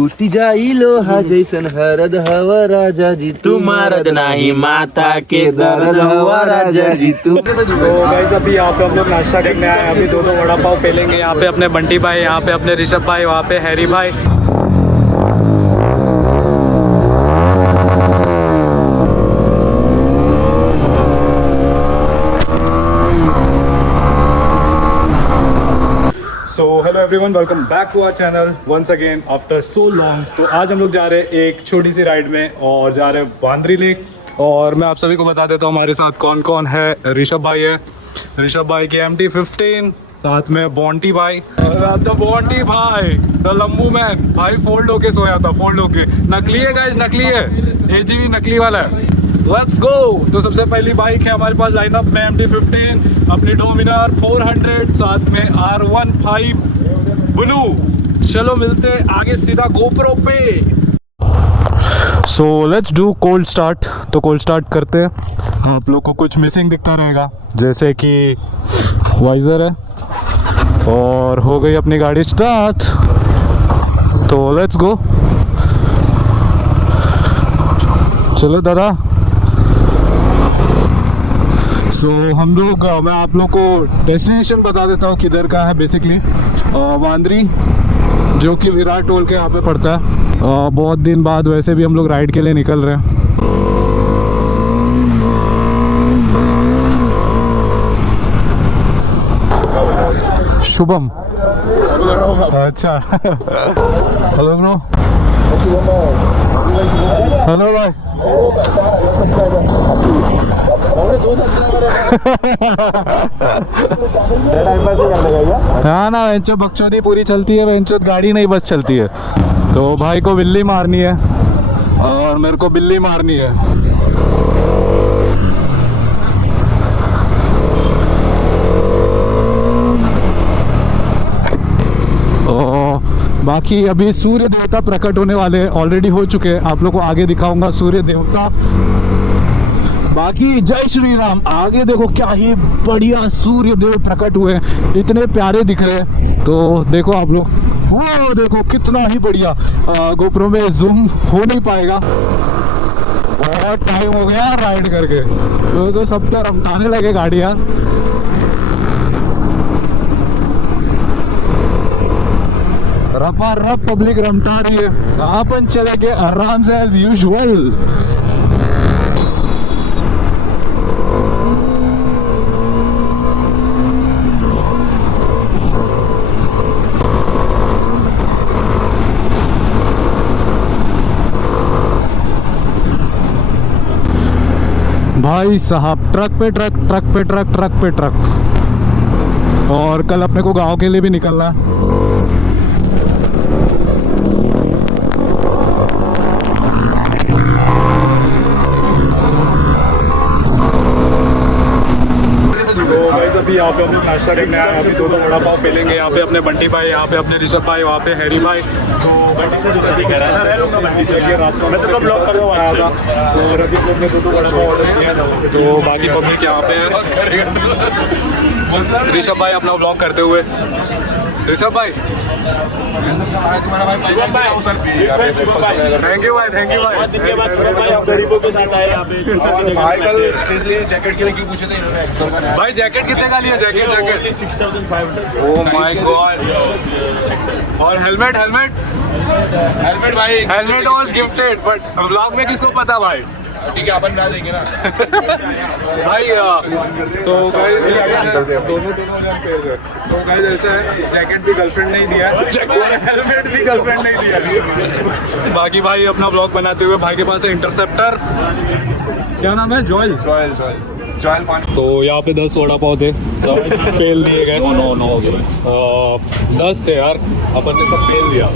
तूटी जाई लोहा जैसन हरद हवा राजा जी तू मारद नाही माता के दर्द हवा राजा जी तू। तो गाइस अभी यहाँ पे हम लोग नाश्ता करने आए हैं। अभी दो वड़ा पाव पेलेंगे। यहाँ पे अपने बंटी भाई, यहाँ पे अपने ऋषभ भाई, वहाँ पे हैरी भाई। So hello everyone, welcome back to our channel once again after so long. तो आज हम लोग जा रहे हैं एक छोटी सी राइड में और जा रहे हैं वांद्री लेक। और मैं आप सभी को बता देता हूँ हमारे साथ कौन कौन है। ऋषभ भाई है, ऋषभ भाई की MT-15, साथ में बॉन्टी भाई, द बॉन्टी भाई, द लम्बू मैन भाई। फोल्ड होके सोया था, फोल्ड होके। नकली है गाइस, नकली है, AGV नकली वाला है। Let's go. तो सबसे पहली बाइक है हमारे पास लाइनअप में MT-15, अपनी डोमिनार 400, साथ में R15 ब्लू। चलो मिलते आगे सीधा गोप्रो पे। So let's do cold start. तो कोल्ड स्टार्ट करते हैं। आप लोग को कुछ मिसिंग दिखता रहेगा, जैसे कि वाइजर है और हो गई अपनी गाड़ी स्टार्ट। तो लेट्स गो। चलो दादा। सो हम लोग, मैं आप लोग को डेस्टिनेशन बता देता हूँ किधर का है। बेसिकली वांद्री, जो कि विराट टोल के यहाँ पे पड़ता है। बहुत दिन बाद वैसे भी हम लोग राइड के लिए निकल रहे हैं। शुभम, अच्छा। Hello bro. हेलो भाई। हाँ ना, वेंचो बकचोदी पूरी चलती है, वेंचो गाड़ी नहीं बस चलती है। तो भाई को बिल्ली मारनी है और मेरे को बिल्ली मारनी है। बाकी अभी सूर्य देवता प्रकट होने वाले हैं, ऑलरेडी हो चुके हैं। आप लोग को आगे दिखाऊंगा सूर्य देवता। बाकी जय श्री राम। आगे देखो क्या ही बढ़िया सूर्य देव प्रकट हुए, इतने प्यारे दिख रहे हैं। तो देखो आप लोग, वो देखो कितना ही बढ़िया। गोप्रो में जूम हो नहीं पाएगा, बहुत टाइम हो गया राइड करके। तो सब तो रमटाने लगे गाड़ियाँ। रपा रप पब्लिक रमटा रही है। अपन चलेंगे आराम से एज यूजुअल। भाई साहब, ट्रक पे ट्रक, ट्रक पे ट्रक, ट्रक पे ट्रक। और कल अपने को गांव के लिए भी निकलना है। अभी यहाँ पे हम लोग नाश्ता करने आए हैं। अभी दो वड़ा पाव पेलेंगे। यहाँ पे अपने बंटी भाई, यहाँ पे अपने ऋषभ भाई, वहाँ पे हैरी भाई। तो बंटी से ऋषभ कह रहा है बंटी से रात को मैं तो ब्लॉग करने आया था। और अभी हमने दो वड़ा पाव ऑर्डर किया था। तो बाकी पब्लिक यहाँ पे है। ऋषभ भाई अपना ब्लॉग करते हुए। ऋषभ भाई, थैंक यू भाई, थैंक यू भाई। जैकेट के लिए क्यों पूछे थे भाई? जैकेट कितने का लिया? जैकेट 6500। Oh my God. और हेलमेट, हेलमेट भाई, helmet was gifted, but vlog में किसको पता भाई? ठीक है, अपन बना देंगे ना भाई। तो गाइस दोनों तो गाइस ऐसा है, जैकेट भी गर्लफ्रेंड नहीं दिया और हेलमेट भी गर्लफ्रेंड नहीं दिया। बाकी भाई अपना ब्लॉग बनाते हुए, भाई के पास है इंटरसेप्टर, क्या नाम है? जॉयल। तो यहाँ पे 10 वड़ा पाव थे, सब पेल दिए गए। 10 थे यार, अपन ने सब पेल दिया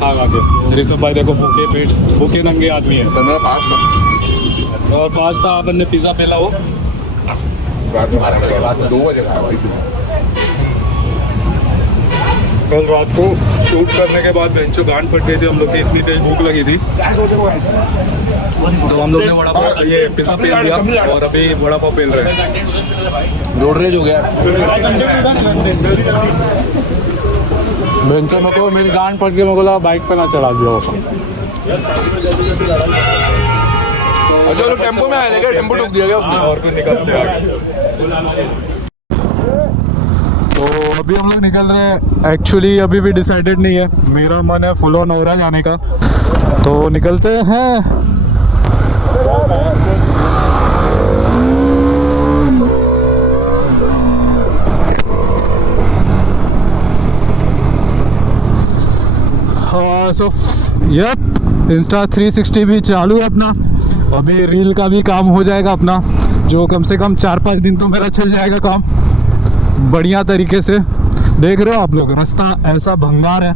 खा के। ऋषभ भाई देखो भूखे पेट, भूखे नंगे आदमी है। और पास्ता अपन ने पिज़्ज़ा पेला, वो 2 बजे खाया भाई। कल रात को शूट करने के बाद बेंचो गांड फट गई थी हम लोग की, इतनी तेज भूख लगी थी। तो हम लोग ने वड़ा पाव, ये पिज़्ज़ा पेल दिया और अभी वड़ा पाव पेल रहे हैं। रोड रेज हो गया। बेंचर मेरे को मेरी गांड पड़ के मेरे को लगा बाइक पे ना चढ़ा दिया होगा। अच्छा लोग टेम्पो में आए क्या? टेम्पो ठोक दिया गया उसने और कोई निकल गया। तो अभी हम लोग निकल रहे हैं। एक्चुअली अभी भी डिसाइडेड नहीं है, मेरा मन है फुल ऑन हो रहा है जाने का, तो निकलते हैं। सो यप, इंस्टा 360 भी चालू है अपना। अभी रील का भी काम हो जाएगा अपना, जो कम से कम 4-5 दिन तो मेरा चल जाएगा काम बढ़िया तरीके से। देख रहे हो आप लोग, रास्ता ऐसा भंगार है।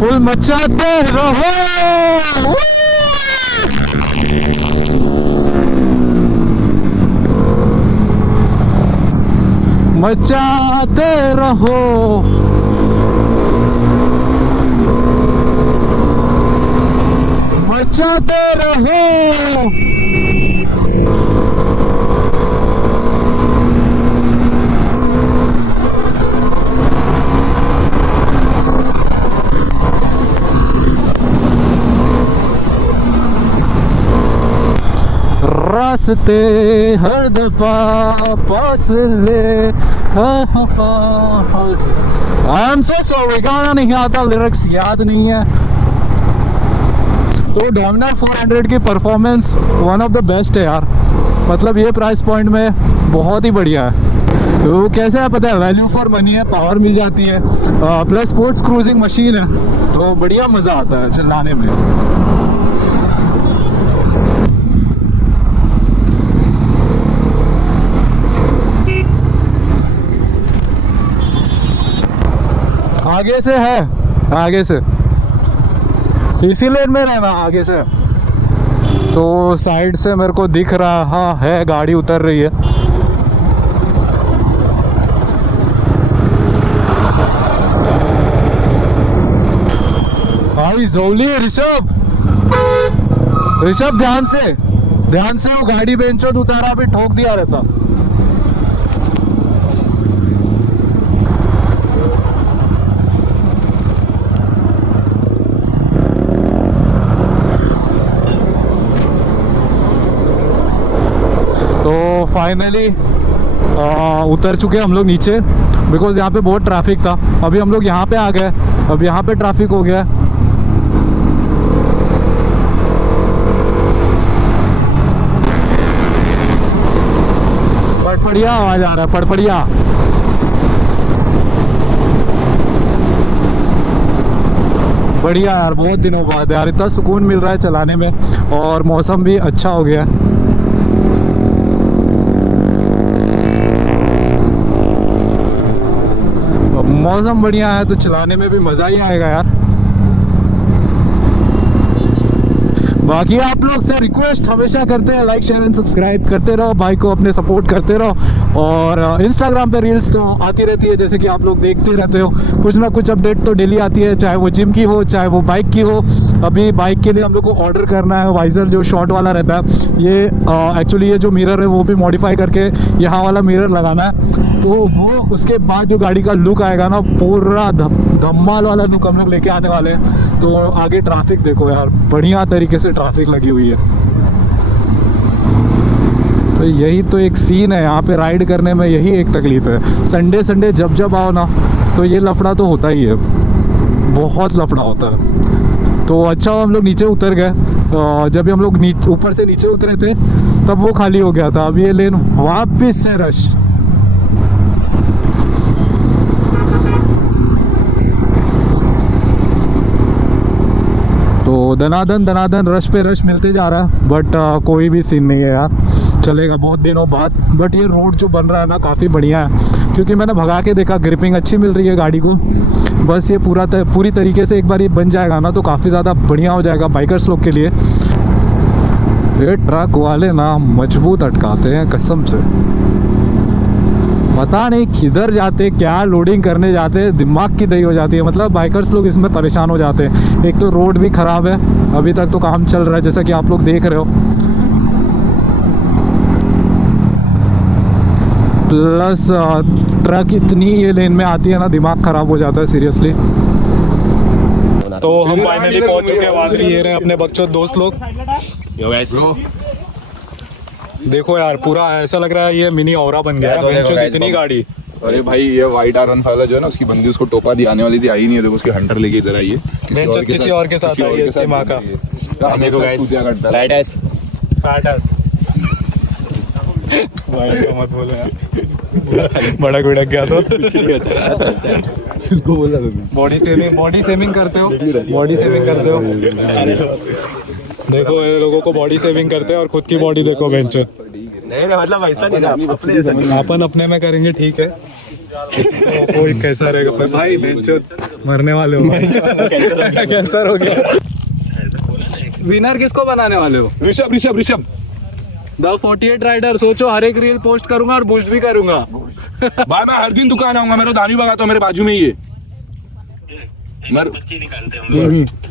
फुल मचाते रहो। मचाते रहो। मचाते रहो। रास्ते हर दफा फासले। आई एम सो सॉरी, गाना नहीं आता, लिरिक्स याद नहीं है। तो डोमिनार 400 की performance one of the best है यार। मतलब ये प्राइस पॉइंट में बहुत ही बढ़िया है। तो कैसे है पता है, वैल्यू फॉर मनी है, पावर मिल जाती है, प्लस स्पोर्ट्स क्रूजिंग मशीन है, तो बढ़िया मज़ा आता है चलाने में। आगे से है, आगे से इसी लेन में रहना, आगे से तो साइड से मेरे को दिख रहा है गाड़ी उतर रही है। भाई जोली है ऋषभ, ऋषभ ध्यान से वो गाड़ी बेंचो उतारा, भी ठोक दिया रहता। तो फाइनली उतर चुके हम लोग नीचे, बिकॉज यहाँ पे बहुत ट्रैफिक था। अभी हम लोग यहाँ पे आ गए, अब यहाँ पे ट्रैफिक हो गया। पड़पड़िया आवाज आ रहा है, पड़पड़िया। बढ़िया यार, बहुत दिनों बाद यार इतना सुकून मिल रहा है चलाने में, और मौसम भी अच्छा हो गया है। मौसम बढ़िया है तो चलाने में भी मज़ा ही आएगा यार। बाकी आप लोग से रिक्वेस्ट हमेशा करते हैं, लाइक शेयर एंड सब्सक्राइब करते रहो, भाई को अपने सपोर्ट करते रहो। और इंस्टाग्राम पे रील्स तो आती रहती है, जैसे कि आप लोग देखते रहते हो, कुछ ना कुछ अपडेट तो डेली आती है, चाहे वो जिम की हो चाहे वो बाइक की हो। अभी बाइक के लिए हम लोग को ऑर्डर करना है वाइज़र, जो शॉर्ट वाला रहता है। ये एक्चुअली ये जो मिरर है वो भी मॉडिफाई करके यहाँ वाला मिरर लगाना है, तो वो उसके बाद जो गाड़ी का लुक आएगा ना, पूरा धम्माल वाला लुक हम लोग लेके आने वाले हैं। तो आगे ट्रैफिक देखो यार, बढ़िया तरीके से ट्रैफिक लगी हुई है। तो यही तो एक सीन है यहाँ पे राइड करने में, यही एक तकलीफ है। संडे जब आओ ना, तो ये लफड़ा तो होता ही है, बहुत लफड़ा होता है। तो अच्छा हम लोग नीचे उतर गए। जब भी हम लोग ऊपर से नीचे उतरे थे तब वो खाली हो गया था। अब ये लेन वापस से रश। तो दनादन रश पे रश मिलते जा रहा है, बट कोई भी सीन नहीं है यार, चलेगा बहुत दिनों बाद। बट ये रोड जो बन रहा है ना, काफ़ी बढ़िया है, क्योंकि मैंने भगा के देखा, ग्रिपिंग अच्छी मिल रही है गाड़ी को। बस ये पूरी तरीके से एक बार ये बन जाएगा ना, तो काफ़ी ज़्यादा बढ़िया हो जाएगा बाइकर्स लोग के लिए। ये ट्रक वाले ना मजबूत अटकाते हैं कसम से, पता नहीं किधर जाते, क्या लोडिंग करने जाते, दिमाग की दही हो जाती है। मतलब बाइकर्स लोग इसमें परेशान हो जाते हैं। एक तो रोड भी ख़राब है, अभी तक तो काम चल रहा है जैसा कि आप लोग देख रहे हो, प्लस ट्रक इतनी ये लेन में आती है ना, दिमाग ख़राब हो जाता है सीरियसली। तो हम फाइनली पहुंच चुके हैं वादरी, ये रहे अपने बच्चों दोस्त लोग। देखो यार, पूरा ऐसा लग रहा है ये मिनी औरा बन गया है, इतनी गाड़ी। अरे भाई ये वाइट R15 वाला जो है ना, उसकी बंदी उसको टोपा दी आने वाली थी, आई नहीं है। देखो उसकी हंटर लेके इधर आई है, किसी और के साथ आई है इसकी माँ का। राइट एस फैट एस मत बोलो यार, बड़ा गुड़क गया तो। इसको बोला था बॉडी सेविंग करते हो, बॉडी सेविंग करते हो। देखो ये लोगों को बॉडी सेविंग करते हैं और खुद की बॉडी देखो वेंचर। नहीं मतलब ऐसा नहीं, अपन अपने में करेंगे ठीक है, तो कोई कैसा रहेगा भाई, वेंचर मरने वाले हो, कैंसर हो गया। विनर किसको बनाने वाले हो? Rishabh the 48 rider. सोचो हर एक रील पोस्ट करूंगा और बूस्ट भी करूंगा। भाई मैं हर दिन दुकान आऊंगा, मेरा दानी भगाता हूँ मेरे बाजू में ही है।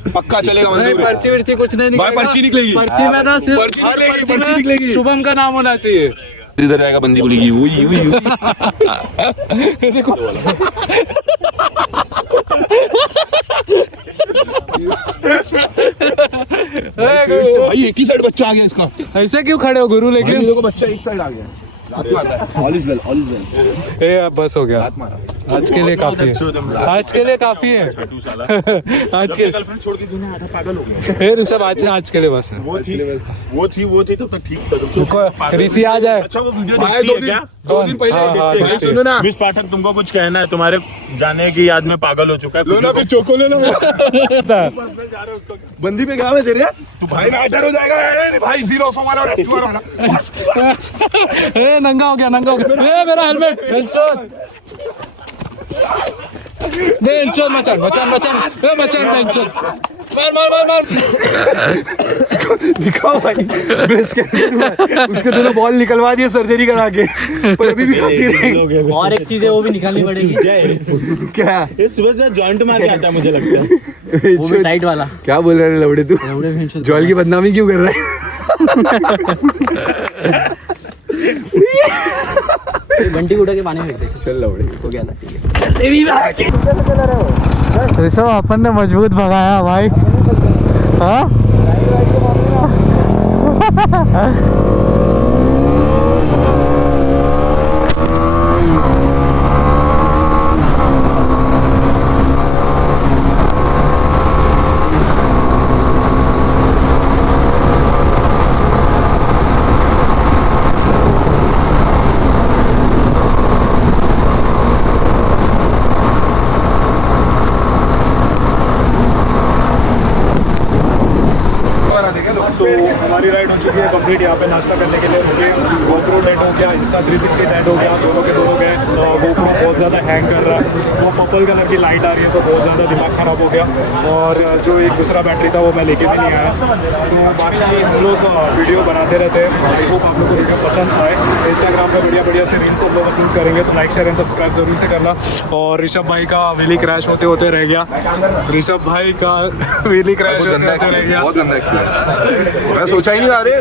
पक्का चलेगा मंजूर है। पर्ची वर्ची कुछ नहीं भाई निकलेगा, पर्ची निकलेगी, पर्ची में ना सिर्फ पर्ची हर निकलेगी, पर्ची पर्ची में निकलेगी। शुभम का नाम होना चाहिए। इधर आएगा बंदी बोलेगी वही देखो भाई एक ही साइड बच्चा आ गया इसका। ऐसे क्यों खड़े हो गुरु? लेकिन देखो बच्चा एक साइड आ गया, ऑल इज वेल। ए अब बस हो गया, आज के लिए काफी है, आज के लिए काफी है, आज के गर्लफ्रेंड छोड़ के दुनिया आधा पागल हो गया। फिर सब आज के लिए बस है। वो थी तब तक ठीक था। ऋषि आ जाए। अच्छा वो वीडियो भाई देखती है क्या? 2 दिन पहले हाँ, भाई देखते सुनो ना, मिस पाठक तुमको कुछ कहना है? तुम्हारे जाने की याद में पागल हो चुका है। लो ना फिर चोको लेना। बंदी पे क्या है तेरे? तू भाई मैटर हो जाएगा। अरे भाई 0 वाला और 2 वाला। ए नंगा हो गया, ए मेरा हेलमेट बेंचोन मचान मार दिखाओ भाई, ब्रेस्ट कैंसर हुआ है। उसके दोनों बॉल निकलवा दिए सर्जरी करा के, पर अभी भी खांसी रही। और एक चीज है वो भी निकालनी पड़ेगी। क्या ये सुबह से जॉइंट मार के आता है मुझे लगता है। वो भी टाइट वाला। क्या बोल रहे लवड़े तू? जॉयल की बदनामी क्यों कर रहा है? घंटी उड़ा के पानी में फेंक दे। चल लवड़े हो गया ना, ठीक है। ऋषभ अपन ने मजबूत भगाया भाई। हाँ हमारी राइड हो चुकी है कंप्लीट। यहाँ पे नाश्ता करने के लिए मुझे गोप्रो टेंट हो गया, इंस्टा 360 टेंट हो गया, दोनों के दोनों गए। गोप्रो बहुत ज़्यादा हैंग कर रहा है, वो पर्पल कलर की लाइट आ रही है तो बहुत ज़्यादा दिमाग ख़राब हो गया। और जो एक दूसरा बैटरी था वो मैं लेके भी नहीं आया। तो बाकी हम लोग वीडियो बनाते रहते हैं। आई होप आप लोग को वीडियो पसंद आए। इंस्टाग्राम पर बढ़िया से रील्स सब लोग अपलोड करेंगे, तो लाइक शेयर एंड सब्सक्राइब जरूर से करना। और ऋषभ भाई का व्हीली क्रैश होते होते रह गया। ऋषभ भाई का व्हीली क्रैश होते होते रह गया। बहुत गंदा एक्सपीरियंस। मैं सोचा ही नहीं आ रहे,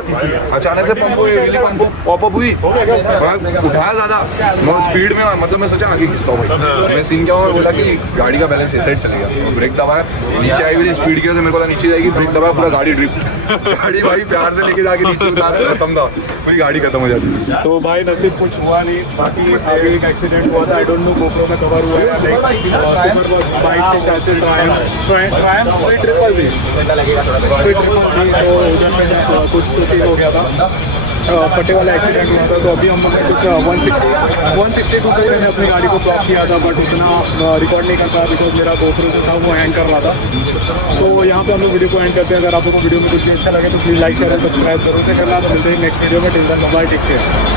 अचानक से पंप पॉपअप हुई, उठाया ज्यादा, मैं स्पीड में, मतलब मैं सोचा आगे खींचता हूँ भाई। मैं सीन क्या हुआ, बोला कि गाड़ी का बैलेंस इस साइड चलेगा, तो ब्रेक दबाया, नीचे आई हुई स्पीड की, मेरे को नीचे जाएगी, ब्रेक दबाया, पूरा गाड़ी ड्रिफ्ट। गाड़ी भाई प्यार से लेके जाके नीचे उतारा, खत्म था, पूरी गाड़ी खत्म हो जाती। तो भाई नसीब कुछ हुआ नहीं। बाकी अभी एक एक्सीडेंट हुआ था, आई डोंट नो गोप्रो में कवर हुआ है सुपर बाइक के शायद से ट्रायम्फ स्ट्रीट ट्रिपल थी, तो उधर में कुछ तो सीन हो गया था, फटे वाला एक्सीडेंट हुआ था। तो अभी हम लोग ने कुछ 162 पे मैंने अपनी गाड़ी को ब्लॉक किया था, बट उतना रिकॉर्ड नहीं कर पाया बिकॉज मेरा गोप्रो जो था वो हैंग कर रहा था। तो यहाँ पे हम लोग वीडियो को एंड करते हैं। अगर आप लोगों को वीडियो में कुछ भी अच्छा लगे तो please like share and subscribe जरूर से करना। तो मिलते हैं नेक्स्ट वीडियो में। Till then bye, take care.